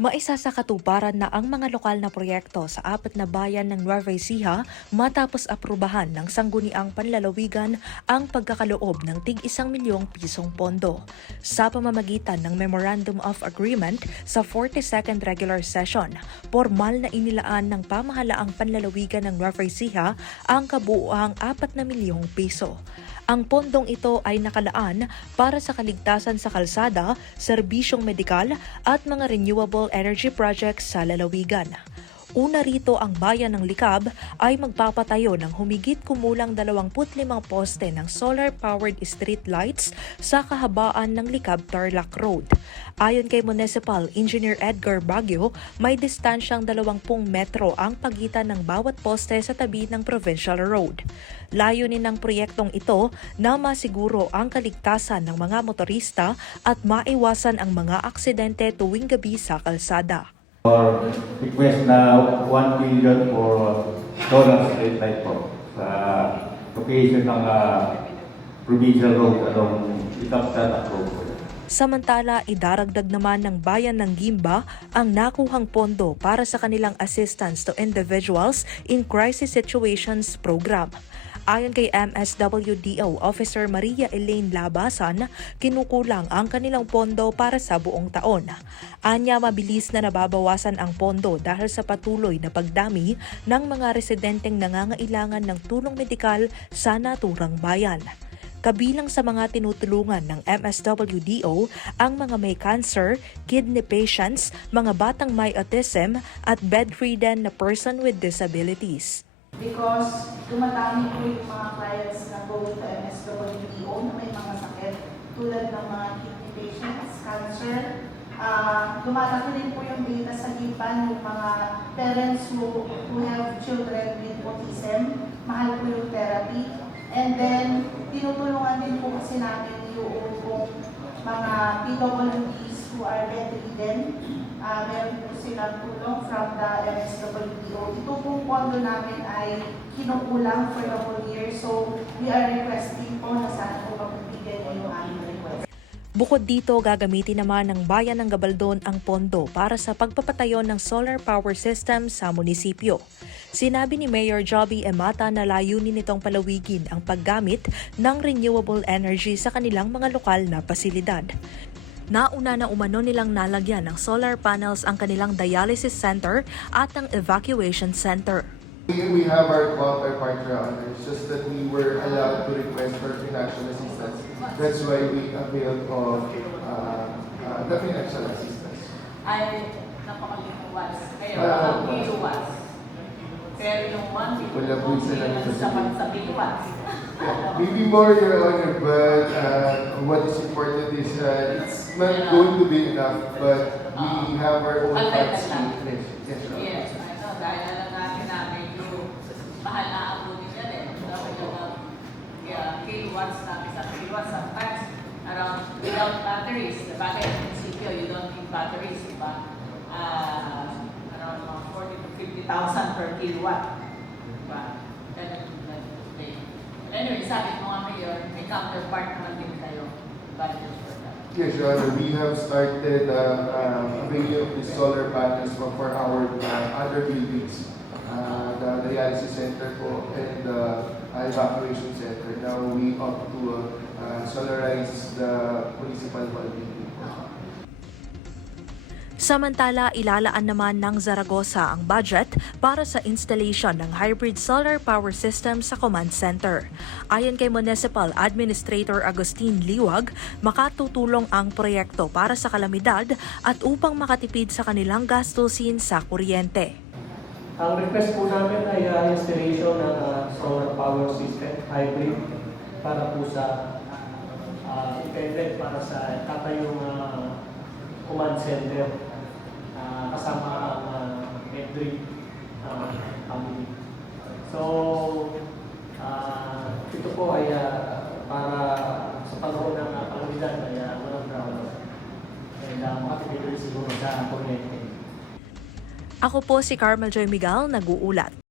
Maisa sa katuparan na ang mga lokal na proyekto sa apat na bayan ng Nueva Ecija matapos aprubahan ng sangguniang panlalawigan ang pagkakaloob ng tig-1 milyong pisong pondo. Sa pamamagitan ng Memorandum of Agreement sa 42nd Regular Session, formal na inilaan ng pamahalaang panlalawigan ng Nueva Ecija ang kabuuang 4 na milyong piso. Ang pondong ito ay nakalaan para sa kaligtasan sa kalsada, serbisyong medikal at mga renewable energy projects sa lalawigan. Una rito, ang bayan ng Likab ay magpapatayo ng humigit kumulang 25 poste ng solar-powered street lights sa kahabaan ng Likab-Tarlac Road. Ayon kay Municipal Engineer Edgar Baguio, may distansyang 20 metro ang pagitan ng bawat poste sa tabi ng provincial road. Layunin ng proyektong ito na masiguro ang kaligtasan ng mga motorista at maiwasan ang mga aksidente tuwing gabi sa kalsada. Or request na 1 billion for solar street light po sa location ng provincial road along Likab-Tarlac Road. Samantala, idaragdag naman ng bayan ng Gimba ang nakuhang pondo para sa kanilang assistance to individuals in crisis situations program. Ayon kay MSWDO Officer Maria Elaine Labasan, kinukulang ang kanilang pondo para sa buong taon. Anya, mabilis na nababawasan ang pondo dahil sa patuloy na pagdami ng mga residenteng nangangailangan ng tulong medikal sa naturang bayan. Kabilang sa mga tinutulungan ng MSWDO ang mga may cancer, kidney patients, mga batang may autism at bedridden na person with disabilities. Because dumadami po yung mga clients na going to MSWDO na may mga sakit tulad ng mga kidney patients, cancer. Lumalaki din po yung data sa Gipan, yung mga parents who have children with autism, mahal po yung therapy. And then, tinutulungan din po kasi namin yung mga PWDs who are bedridden. Meron po silang tulong from the MSWDO. Ito pong pondo namin ay kinukulang for the whole year. So, we are requesting po na sana po magbigay niyo yung aming request. Bukod dito, gagamitin naman ng bayan ng Gabaldon ang pondo para sa pagpapatayo ng solar power system sa munisipyo. Sinabi ni Mayor Joby Emata na layunin nitong palawigin ang paggamit ng renewable energy sa kanilang mga lokal na pasilidad. Nauna na umano nilang nalagyan ng solar panels ang kanilang dialysis center at ang evacuation center. We have our counterpart, Your Honor. It's just that we were allowed to request for financial assistance. That's why we availed of the financial assistance. Ay, napakalimang watts. Kaya kilowatts. Pero yung 1 million, sa kilowatts. Maybe more, Your Honor, but what is important is it's not going to be enough, but we have our own funds to place. Yes, Your Honor. Yes, I know. Dahil alam natin na medyo mahal na ang bunin yan eh. Dahil yung kilowatts natin sa kilowatts, sometimes around without batteries. Bagay ng munisipyo, you don't need batteries, diba? Around 40 to 50,000 per kilowatt. Diba? Anyway, sabi mo nga Mayor, may counterpart naman din tayo. Budget for that. Yes, Your Honor. We have started availing of the solar panels for our other buildings. The dialysis center po and the evacuation center. Now we opt to solarize the municipal hall building. Samantala, ilalaan naman ng Zaragoza ang budget para sa installation ng hybrid solar power system sa command center. Ayon kay Municipal Administrator Agustin Liwag, makatutulong ang proyekto para sa kalamidad at upang makatipid sa kanilang gastusin sa kuryente. Ang request po namin ay installation ng solar power system hybrid para po sa independent para sa tatayong command center kasama ang Medrig family. So, ito po ay para sa panahon ng kalamidad ay walang drama. And makatipid rin siguro sa kuryente. Ako po si Carmel Joy Miguel, nag-uulat.